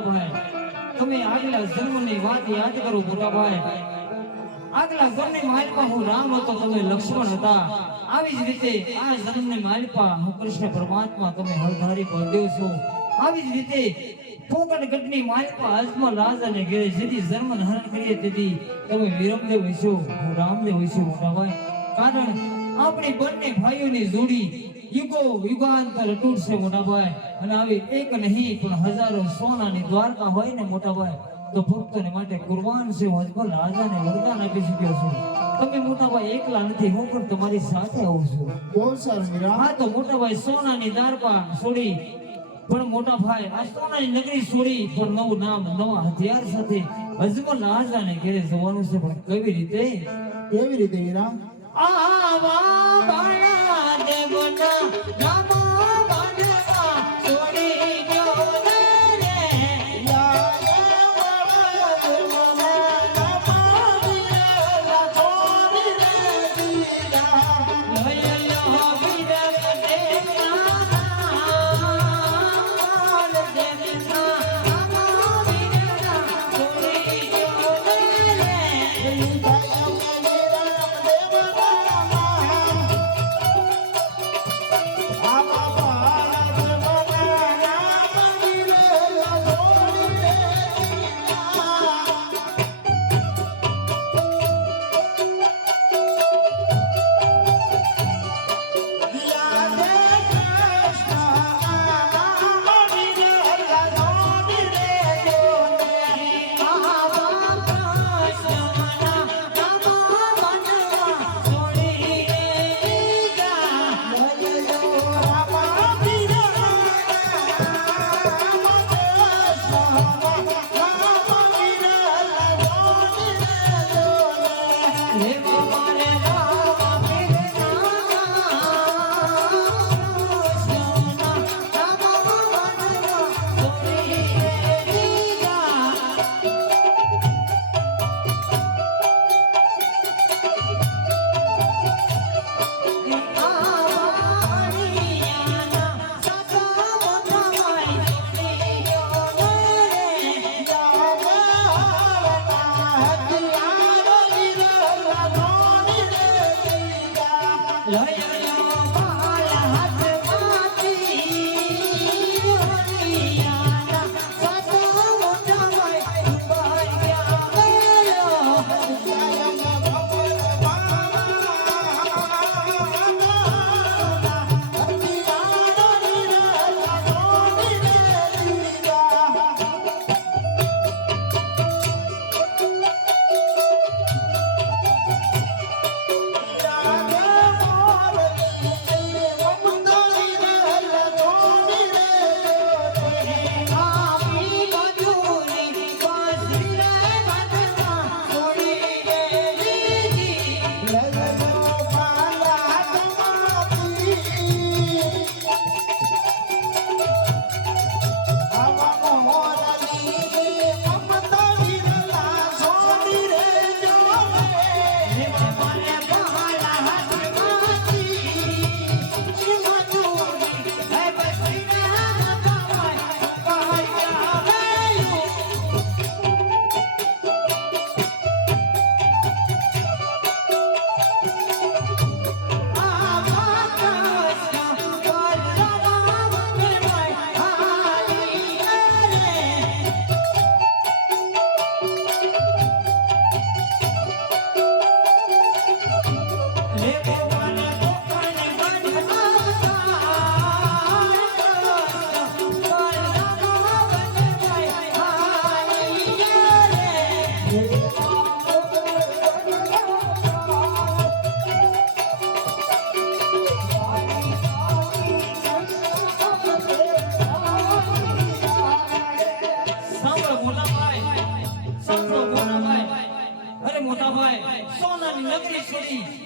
મોટા ભાઈ તમે આગલા જન્મની વાત યાદ કરો મોટા ભાઈ આગલા જન્મની માલિપા હું રામ હતો તમે લક્ષ્મણ હતા આવી જ રીતે આ જન્મની માલિપા હું કૃષ્ણ પરમાત્મા તમે હરધારી બળદેવ છો આવી જ રીતે પોકટગઢની માલિપા અજમલ રાજાને ઘેરે જેથી જન્મ હરણ કરીએ તેથી તમે વિરમદેવ હશો હું રામદેવ હશો મોટા ભાઈ કારણ આપણી બંને ભાઈઓની જોડી યુગો યુગાંતર અતૂટ છે મોટા ભાઈ અને આવી એક નહીં પણ હજારો સોનાની દ્વારકા હોય ને મોટા ભાઈ તો ભક્તોને માટે કુરબાન છે અજમલ રાજાને વરદાન આપી શક્યો છું તમે મોટા ભાઈ એકલા નથી હું પણ તમારી સાથે આવું છું બહુ સારું મીરા. હા તો મોટા ભાઈ સોનાની દ્વારકા છોડી પણ મોટા ભાઈ આ સોનાની નગરી છોડી પણ નવું નામ નવા હથિયાર સાથે અજમલ રાજાને ઘેરે જવાનું છે પણ કેવી રીતે કેવી રીતે મીરા? આવા બાળા દેવના નામા બનવા છોડી ગયો રે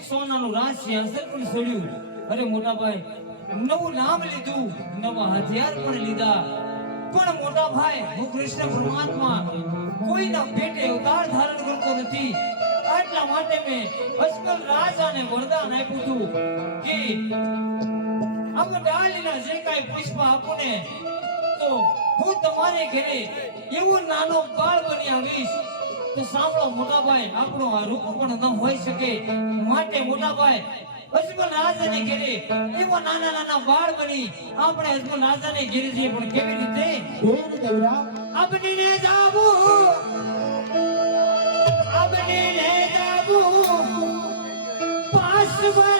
સોનાનું રાજ સિંહાસન પણ છોડ્યું અરે મોટા ભાઈ નવું નામ લીધું નવા હથિયાર પણ લીધા પણ મોટા ભાઈ હું કૃષ્ણ પરમાત્મા કોઈના પેટે અવતાર ધારણ કરતો નથી આટલા માટે મેં અજમલ રાજાને વરદાન આપ્યું હતું કે અમડાલીના જે કાંઈ પુષ્પ આપું ને તો તો હું તમારે ઘરે એવો નાનો બાળ બની આવીશ તો સાંભળો મોટાભાઈ, આપણો આ રૂપ પણ ન હોઈ શકે, માટે મોટાભાઈ અજમલ રાજાને ઘરે એવો નાના નાના બાળ બની આપણે અજમલ રાજાને ઘરે જઈએ, પણ કેવી રીતે? કેવી રીતે વીરા? અબનીને જાવું, અબનીને જાવું, પાસવા